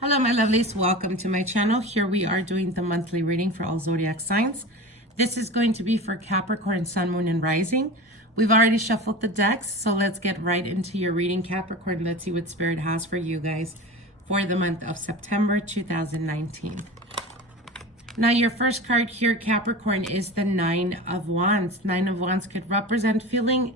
Hello my lovelies, welcome to my channel. Here we are doing the monthly reading for all zodiac signs. This is going to be for Capricorn, Sun, Moon, and Rising. We've already shuffled the decks, so let's get right into your reading, Capricorn. Let's see what Spirit has for you guys for the month of September 2019. Now your first card here, Capricorn, is the Nine of Wands. Nine of Wands could represent feeling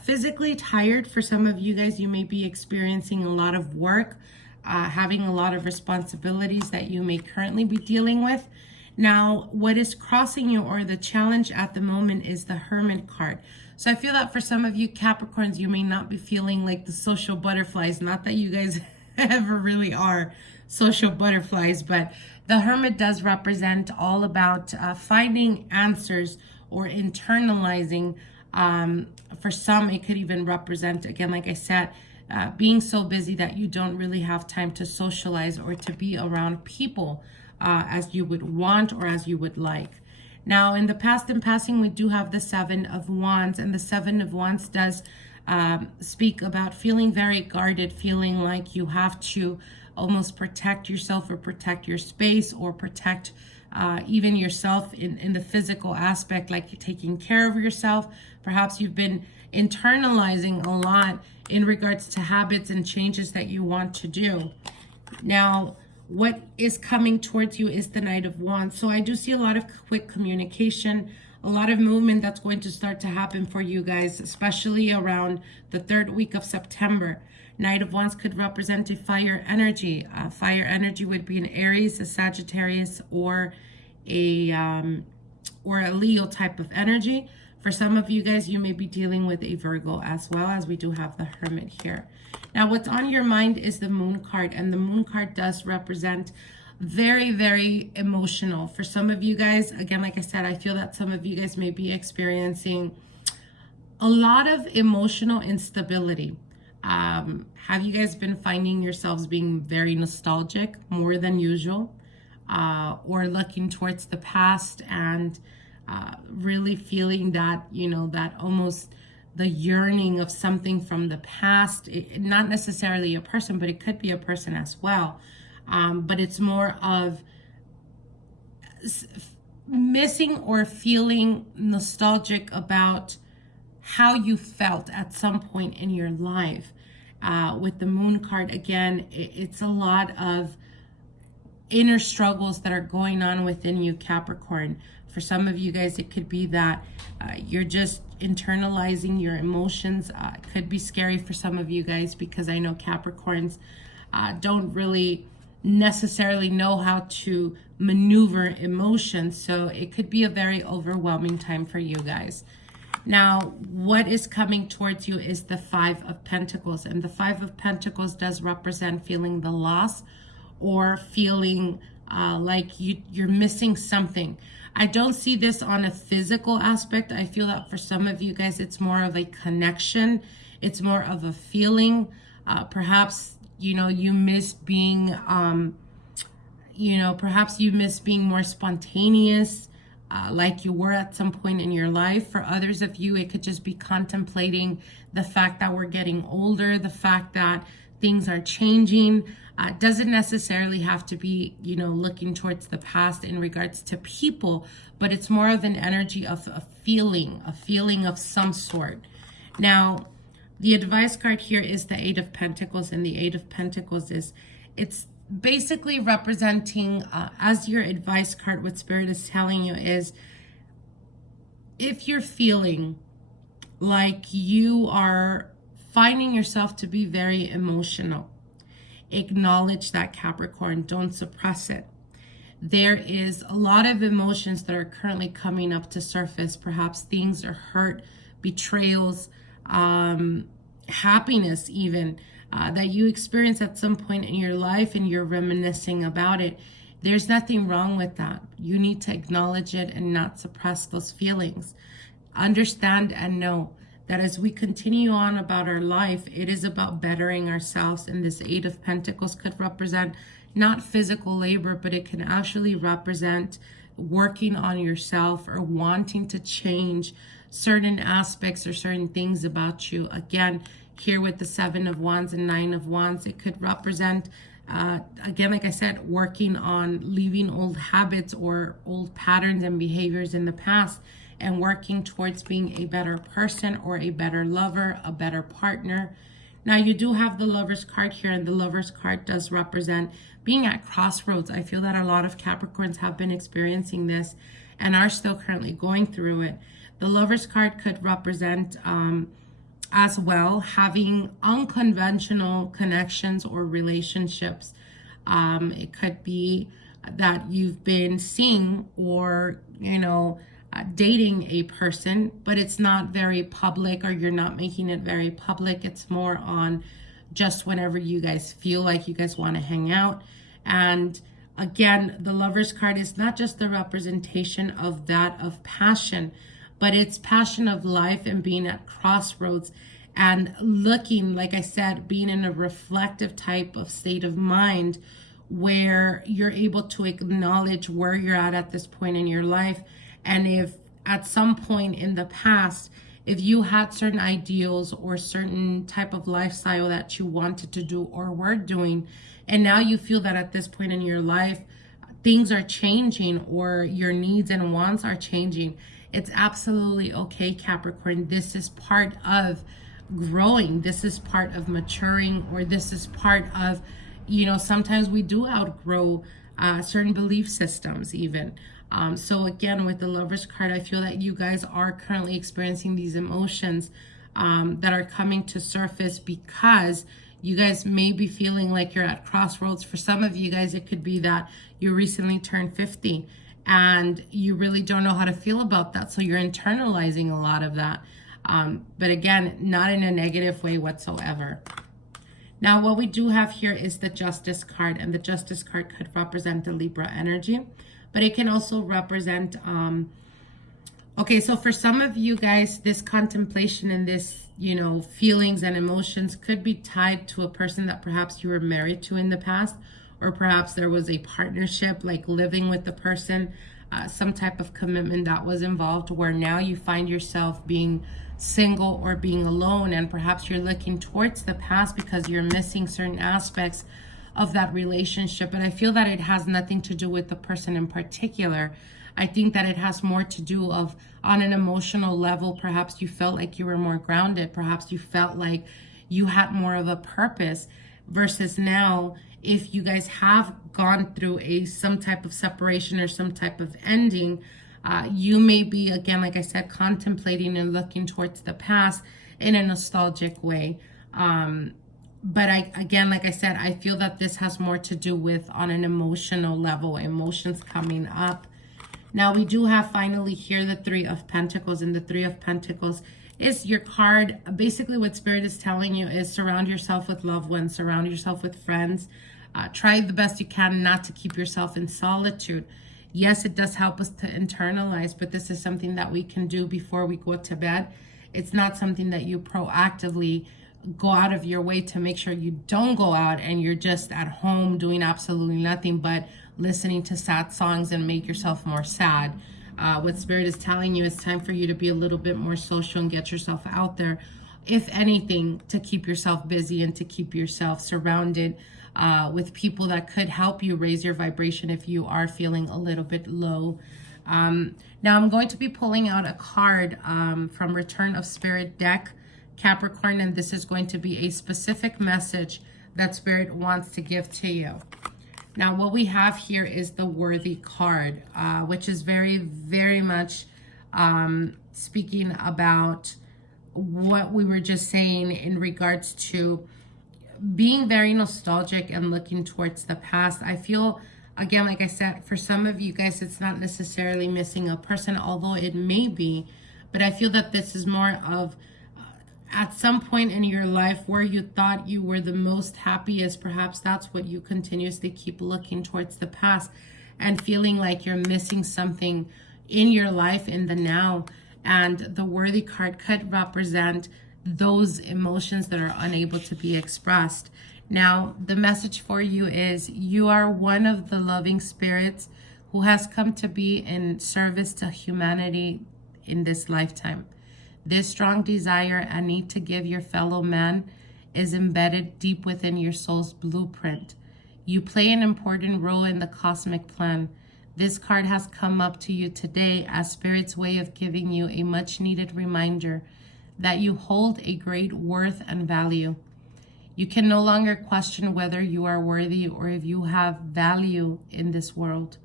physically tired. For some of you guys, you may be experiencing a lot of work, having a lot of responsibilities that you may currently be dealing with. Now, what is crossing you or the challenge at the moment is the Hermit card. So I feel that for some of you Capricorns, you may not be feeling like the social butterflies. Not that you guys ever really are social butterflies, but the Hermit does represent all about finding answers or internalizing. For some, it could even represent, again, like I said, being so busy that you don't really have time to socialize or to be around people as you would want or as you would like. Now, in the past and passing, we do have the Seven of Wands, and the Seven of Wands does speak about feeling very guarded, feeling like you have to almost protect yourself or protect your space or protect even yourself in the physical aspect, like you're taking care of yourself. Perhaps you've been internalizing a lot in regards to habits and changes that you want to do. Now, what is coming towards you is the Knight of Wands. So I do see a lot of quick communication, a lot of movement that's going to start to happen for you guys, especially around the third week of September. Knight of Wands could represent a fire energy. Fire energy would be an Aries, a Sagittarius, or a Leo type of energy. For some of you guys, you may be dealing with a Virgo as well, as we do have the Hermit here. Now, what's on your mind is the Moon card, and the Moon card does represent very, very emotional. For some of you guys, again, like I said, I feel that some of you guys may be experiencing a lot of emotional instability. Have you guys been finding yourselves being very nostalgic, more than usual, or looking towards the past and really feeling that, you know, that almost the yearning of something from the past? Not necessarily a person, but it could be a person as well. But it's more of missing or feeling nostalgic about how you felt at some point in your life. With the Moon card, again, it's a lot of inner struggles that are going on within you, Capricorn. For some of you guys, it could be that you're just internalizing your emotions. It could be scary for some of you guys, because I know Capricorns don't really necessarily know how to maneuver emotions. So it could be a very overwhelming time for you guys. Now, what is coming towards you is the Five of Pentacles. And the Five of Pentacles does represent feeling the loss or feeling like you're missing something. I don't see this on a physical aspect. I feel that for some of you guys, it's more of a connection. It's more of a feeling. Perhaps, you know, you miss being, perhaps you miss being more spontaneous, like you were at some point in your life. For others of you, it could just be contemplating the fact that we're getting older, the fact that things are changing. Doesn't necessarily have to be, you know, looking towards the past in regards to people, but it's more of an energy of a feeling of some sort. Now, the advice card here is the Eight of Pentacles, and the Eight of Pentacles it's basically representing, as your advice card, what Spirit is telling you is, if you're feeling like you are finding yourself to be very emotional, acknowledge that, Capricorn. Don't suppress it. There is a lot of emotions that are currently coming up to surface. Perhaps things are hurt, betrayals, happiness even, that you experience at some point in your life, and you're reminiscing about it. There's nothing wrong with that. You need to acknowledge it and not suppress those feelings. Understand and know that as we continue on about our life, it is about bettering ourselves. And this Eight of Pentacles could represent not physical labor, but it can actually represent working on yourself or wanting to change certain aspects or certain things about you. Again, here with the Seven of Wands and Nine of Wands, it could represent Again, like I said, working on leaving old habits or old patterns and behaviors in the past and working towards being a better person or a better lover, a better partner. Now, you do have the Lover's card here, and the Lover's card does represent being at crossroads. I feel that a lot of Capricorns have been experiencing this and are still currently going through it. The Lover's card could represent as well having unconventional connections or relationships. It could be that you've been seeing or, dating a person, but it's not very public, or you're not making it very public. It's more on just whenever you guys feel like you guys want to hang out. And again, the Lover's card is not just the representation of that of passion, but it's passion of life and being at crossroads and looking, like I said, being in a reflective type of state of mind where you're able to acknowledge where you're at this point in your life. And if at some point in the past, if you had certain ideals or certain type of lifestyle that you wanted to do or were doing, and now you feel that at this point in your life, things are changing or your needs and wants are changing, it's absolutely okay, Capricorn. This is part of growing. This is part of maturing, or this is part of, sometimes we do outgrow certain belief systems even. So again, with the Lover's card, I feel that you guys are currently experiencing these emotions that are coming to surface because you guys may be feeling like you're at crossroads. For some of you guys, it could be that you recently turned 50 and you really don't know how to feel about that. So you're internalizing a lot of that. But again, not in a negative way whatsoever. Now, what we do have here is the Justice card, and the Justice card could represent the Libra energy, but it can also represent, okay, so for some of you guys, this contemplation and this, feelings and emotions could be tied to a person that perhaps you were married to in the past, or perhaps there was a partnership, like living with the person, some type of commitment that was involved, where now you find yourself being single or being alone, and perhaps you're looking towards the past because you're missing certain aspects of that relationship. But I feel that it has nothing to do with the person in particular. I think that it has more to do of, on an emotional level, perhaps you felt like you were more grounded, perhaps you felt like you had more of a purpose, versus now, if you guys have gone through some type of separation or some type of ending, you may be, again, like I said, contemplating and looking towards the past in a nostalgic way. But again, like I said, I feel that this has more to do with on an emotional level, emotions coming up. Now, we do have finally here the Three of Pentacles, and the Three of Pentacles is your card. Basically, what Spirit is telling you is surround yourself with loved ones, surround yourself with friends. Try the best you can not to keep yourself in solitude. Yes, it does help us to internalize, but this is something that we can do before we go to bed. It's not something that you proactively go out of your way to make sure you don't go out and you're just at home doing absolutely nothing but listening to sad songs and make yourself more sad. What Spirit is telling you, it's time for you to be a little bit more social and get yourself out there, if anything, to keep yourself busy and to keep yourself surrounded with people that could help you raise your vibration if you are feeling a little bit low. Now I'm going to be pulling out a card from Return of Spirit deck, Capricorn, and this is going to be a specific message that Spirit wants to give to you. Now, what we have here is the Worthy card, which is very, very much speaking about what we were just saying in regards to being very nostalgic and looking towards the past. I feel, again, like I said, for some of you guys, it's not necessarily missing a person, although it may be, but I feel that this is more of at some point in your life where you thought you were the most happiest, perhaps that's what you continuously keep looking towards the past and feeling like you're missing something in your life in the now. And the Worthy card could represent those emotions that are unable to be expressed. Now, the message for you is you are one of the loving spirits who has come to be in service to humanity in this lifetime. This strong desire and need to give your fellow man is embedded deep within your soul's blueprint. You play an important role in the cosmic plan. This card has come up to you today as Spirit's way of giving you a much needed reminder that you hold a great worth and value. You can no longer question whether you are worthy or if you have value in this world.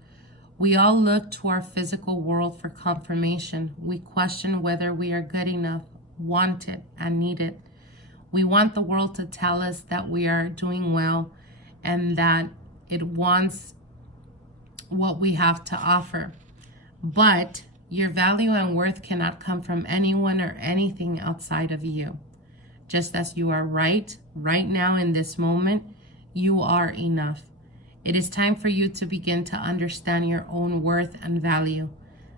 We all look to our physical world for confirmation. We question whether we are good enough, wanted, and needed. We want the world to tell us that we are doing well and that it wants what we have to offer. But your value and worth cannot come from anyone or anything outside of you. Just as you are right now in this moment, you are enough. It is time for you to begin to understand your own worth and value.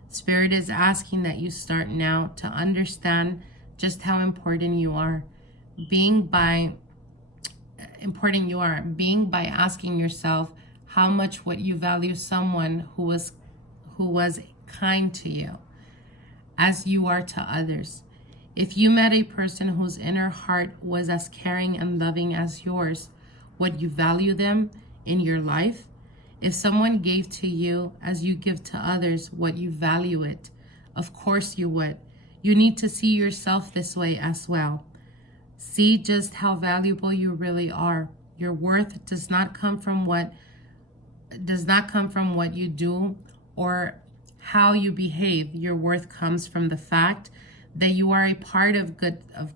Spirit is asking that you start now to understand just how important you are. Being by asking yourself how much would you value someone who was kind to you as you are to others. If you met a person whose inner heart was as caring and loving as yours, would you value them in your life? If someone gave to you as you give to others, would you value it? Of course you would. You need to see yourself this way as well. See just how valuable you really are. Your worth does not come from what you do or how you behave. Your worth comes from the fact that you are a part of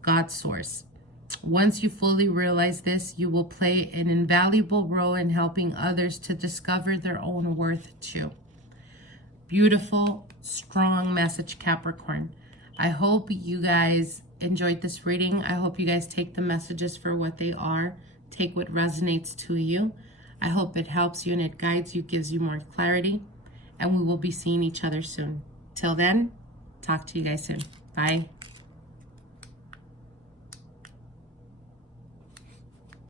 God's source. Once you fully realize this, you will play an invaluable role in helping others to discover their own worth too. Beautiful, strong message, Capricorn. I hope you guys enjoyed this reading. I hope you guys take the messages for what they are. Take what resonates to you. I hope it helps you and it guides you, gives you more clarity. And we will be seeing each other soon. Till then, talk to you guys soon. Bye.